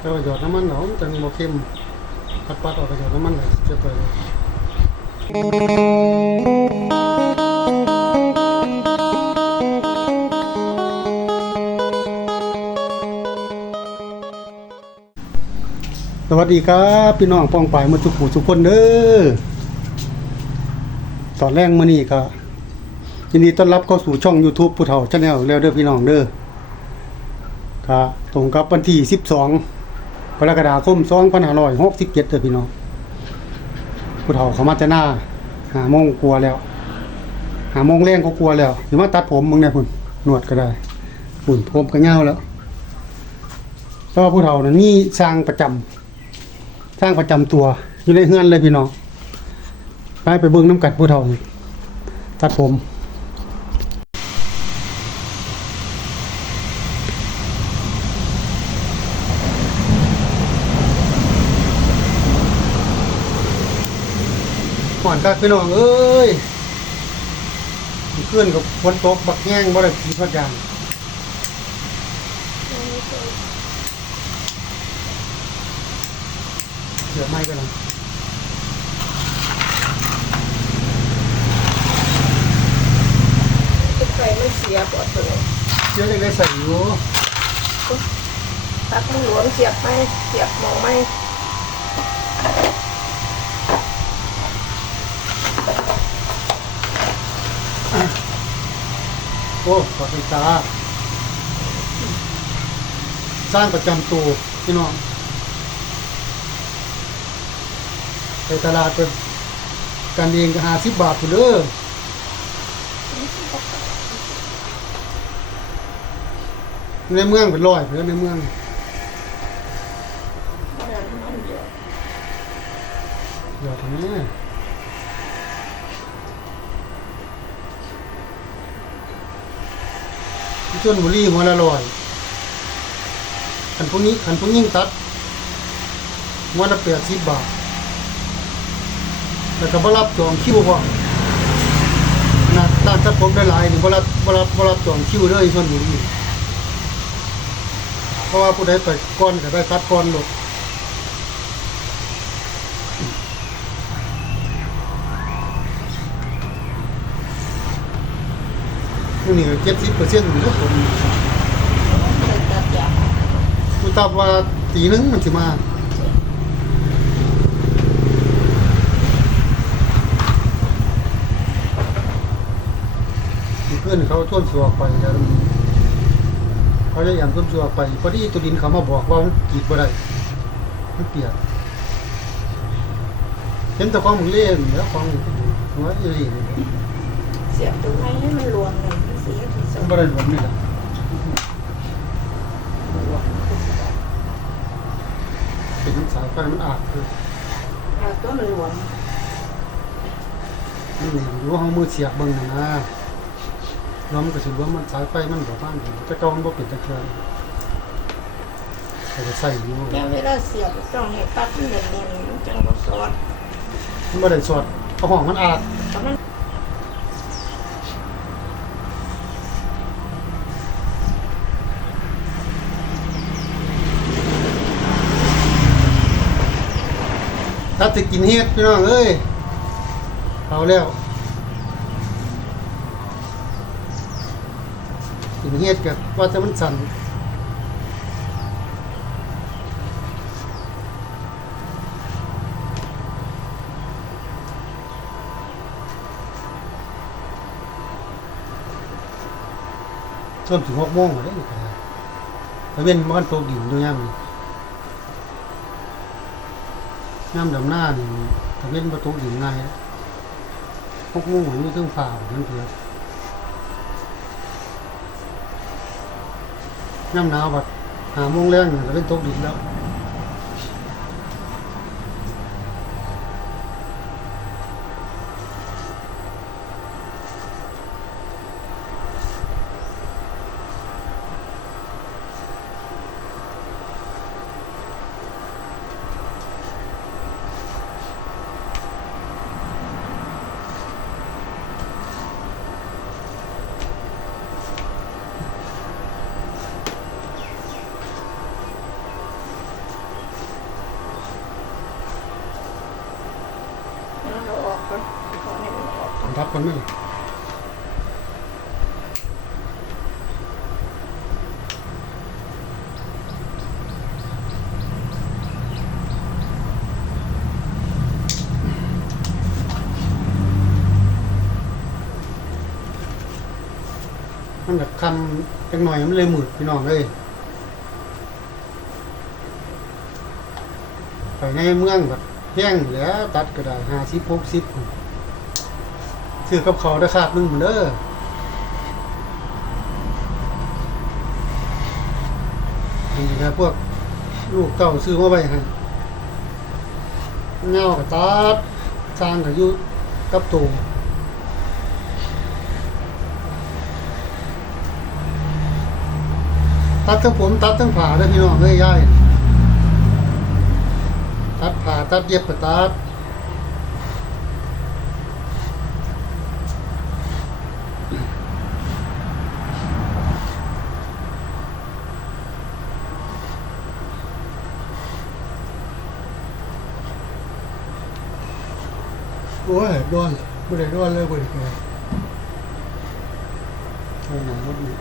แต่ว่าหยอดน้ำมันเนาะจังบ่เค็มปัดปัดออกไปหยอดน้ำมันเลยเจ็บไปสวัสดีครับ พี่น้องปองปายมาทุกผู้ทุกคนเด้อตอนแรกมื้อนี้ก็ยินดีต้อนรับเข้าสู่ช่อง YouTube ผู้เฒ่าชาแนลแล้วเด้อพี่น้องเด้อก็ตรงกับวันที่ 12 กรกฎาคม2567เด้อพี่น้องผู้เฒ่าเขามาแต่หน้าหาโมงกลัวแล้ว หาโมงแรงก็กลัวแล้วสิมาตัดผมมึงเนี่ยพุ่นหนวดก็ได้พุ่นผมก็ยาแล้วเพราะว่าผู้เฒ่านั้นมีสร้างประจำสร้างประจำตัวอยู่ในเฮือนเลยพี่น้องไปไปเบิ่งน้ำกัดผู้เฒ่าตัดผม คักพี่น้องเอ้ยเพื่อนกับฝนตกบักแห้งบ่ได้กินพัดยางเดี๋ยวไม่กันนะไฟมันเสียปวดเลยเชื่อยังได้ใส่อยู่ตักมันหลวมเสียบไหมเสียบมองไหม อ้ขอไฟตาสร้างประจำตัวพี่น้องไปตลาดเป็นกันเองก็หาสิบบาทอยู่เด้อในเมืองเป็นร้อยเพื่อนในเมืองมันมันเยอะเดี๋ยวทำนี้ ชนบุรีหัวละร้อยขันพวกนี้ขันพวกยิ่งตัดหัวละแปดสิบบาทแต่ก็บรับจองคิวบ่นะร้านตัดผมได้หลายนี่บรับบรับบรับจองคิวเลยชนบุรีเพราะว่าผู้ใดไปก้อนก็ได้ตัดก้อนหลด ผู้นี่เจ็ดสิบเปอร์เซ็นต์ทุกคนเลยตัดยาผู้ตับว่าตีหนึงมันสิมาเพื่อนเขาท่วนสัวไปแล้วเขาจะยามท่วนสัวไปพอดีตัวดินเขามาบอกว่ามันกรีดบ่ได้มันเปียกเห็นแต่ของมึงเล่นแล้วของหัวอีหลี เสียบตรงไหนให้มันหลวมเสีย บ่ได้หลวมนี่แหละเป็นน้ำสายไฟมันอาดคือเอาตัวมันหลวมนี่อยู่ห้องมือเสียบเบิ่งน่ะนะล้อมนก็สิรวมมันสายไฟมันบ่บ้านแต่เก่ามันบ่เป็นตะเคียนแต่ก็ใส่อยู่แค่เวลาเสียบต้องให้ตัดมันเนียนๆมันจังบ่สอดมันบ่ได้สอดเอาห้องมันอาด แต่มันถ้าสิกินเฮ็ดพี่น้องเอ้ยเอาแล้วกินเฮ็ดก็ว่าแต่มันสั่นช่วงถึง6โมงแล้วนี่ก็ได้แต่เว้นมันตกดินอยู่ยาม น้ำดำหน้านี่ตะเว้นประตูอยู่ง่ายนะพวกงูมันมีเครื่องฝ่ามันเถื่อะน้ำหนาวแบบหาโมงแรงนี่ตะเว้นตกดินแล้ว ทับกันมันแบบคำจังหน่อยมันเลยหมืดพี่น้องเลยไปในเมืองแบบแห้งแหล้วตัดก็ได้ห้าสิบหกสิบ ซื้อกับเขาได้คาบหนึงหมดเด้อนี่นะพวกลูกเก่าซื้อมาไว้ให้เงากับตัดสร้างกับยู่กับตูตัดทั้งผมตัดทั้งผ่าได้พี่น้องเอ้ยย่ายตัดผ่าตัดเย็บก็ตัด โอ้ยโดนไม่ได้โดนเลยบ่ได้แกเอาหนังรถนี่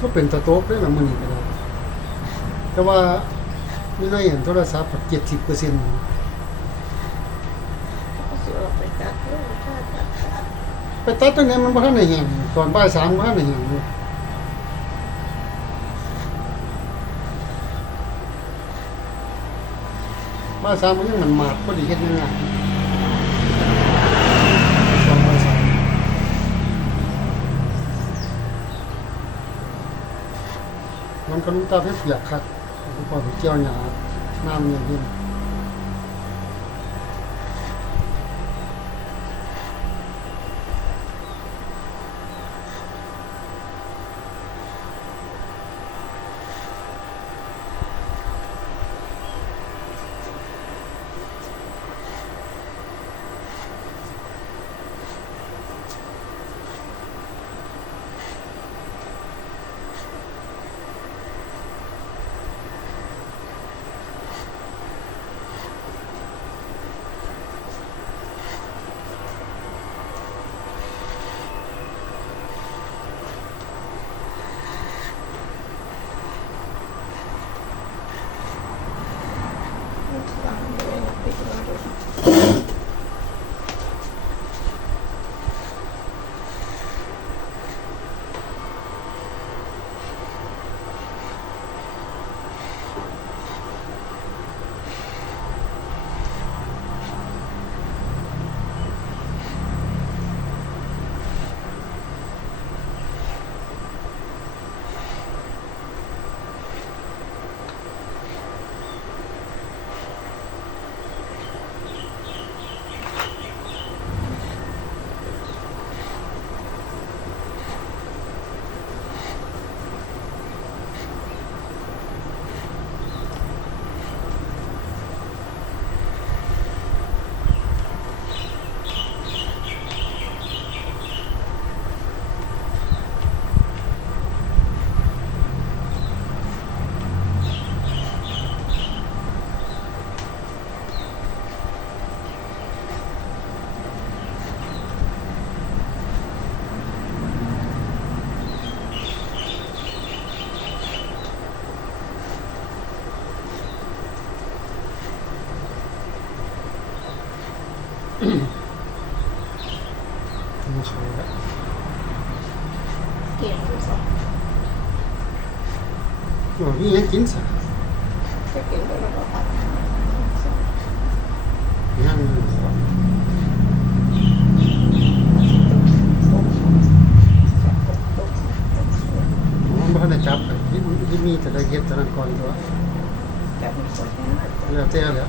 ก็เป็นตะโต๊กได้ละมันนี่ก็ได้แต่ว่าไม่ได้เห็นโทรศัพท์เจ็ดสิบเปอร์เซ็นต์ ก็สิออกไปตัดเด้อถ้าตัดตัด ไปตัดตรงนี้มันบ่ทันได้แห้งตอนบ่ายสามบ่ทันได้แห้งเลยบ่ายสามมันยังมันหมาดพอดีเฮ็ดงานตอนบ่ายสามมันก็ลุงตาเพชรเปียกคักแล้วก็ไปเจียวหญ้าน้ำเนี่ยดิน อ๋อนี่ยังกินสาจะเกี่ยงก็แล้วก็ตัดยังอยู่ครับผมบ่ได้จับที่ที่มีแต่ได้เฮ็ดแต่นั้นก่อนตัวจับมันสวยนะแล้วแต่แล้ว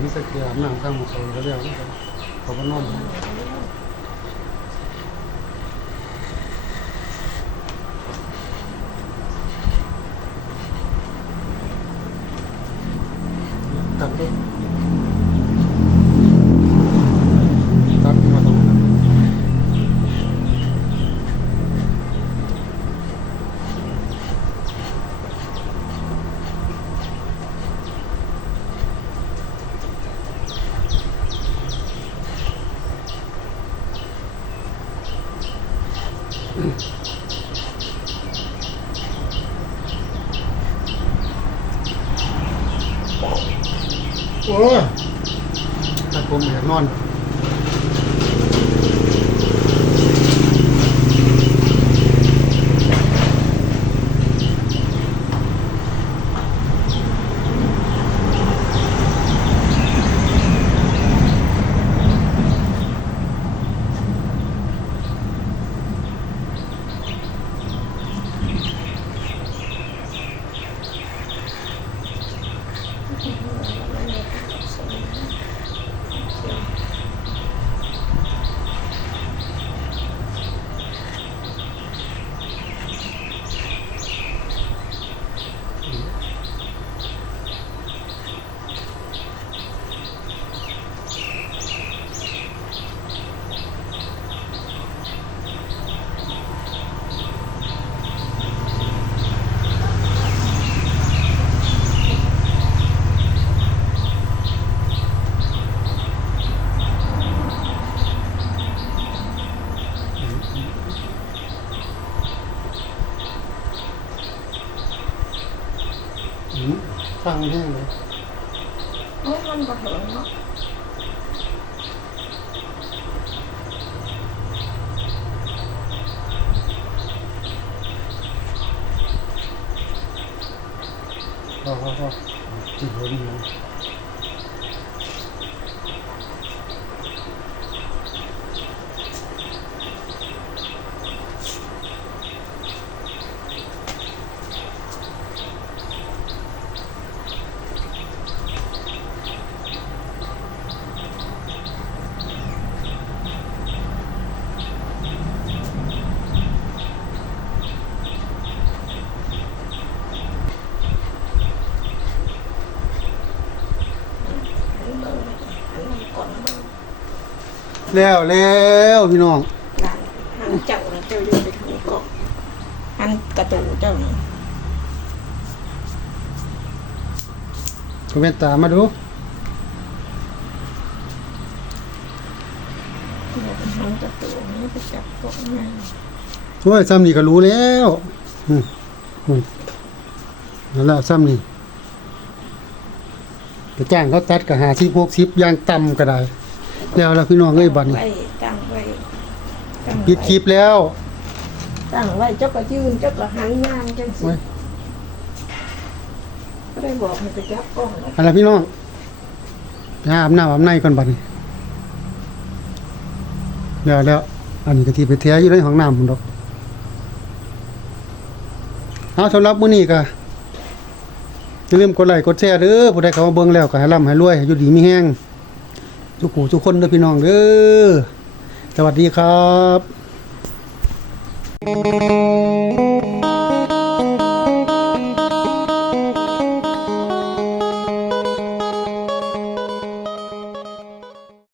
มีสักอย่างน้ำข้างมันเขาแล้วแล้วนะครับเขาก็นอน Mm-hmm. โอ้ยตัดผมอยากนอน อืมฟังแห้งเลยโอ้ยมันบ่เหิงเนาะพอพอพอจิ บหัวดีนะแล้วแล้วพี่น้องหลานหันเจ้านะเจ้าอยู่ไปทางนี้ก่อนหันกระตูเจ้านะคุณแม่ตามมาดูหันกระตูนี่ไปจับพวกนั้นช่วยซ้ำนี่ก็รู้แล้วอืมอืมนั่นแหละซ้ำนี่ ไปจ้างเขาตัดกับหาสิบหกสิบย่างต่ำก็ได้ แล้วแล้วพี่น้องเอ้ยบัดนี้ไว้ตั้งไว้ตั้งไว้ปิดคลิปแล้ว ตั้งไว้เจ้าก็ยืนเจ้าก็หันย่างจังสิไว้ ก็ได้บอกให้ไปจับกล้องนะอะไรพี่น้องไปหาอาบน้ำอาบในก่อนบัดนี้แล้วแล้วอันนี้ก็ที่ไปแท้อยู่ในห้องน้ำผมดอกเอาสำหรับมื้อนี้ก็ อย่าลืมกดไลค์กดแชร์เด้อผู้ใดเข้ามาเบิ่งแล้วก็ให้ร่ำให้รวยให้อยู่ดีมีแห้งทุกผู้ทุกคนเด้อพี่น้องเด้อสวัสดีครับ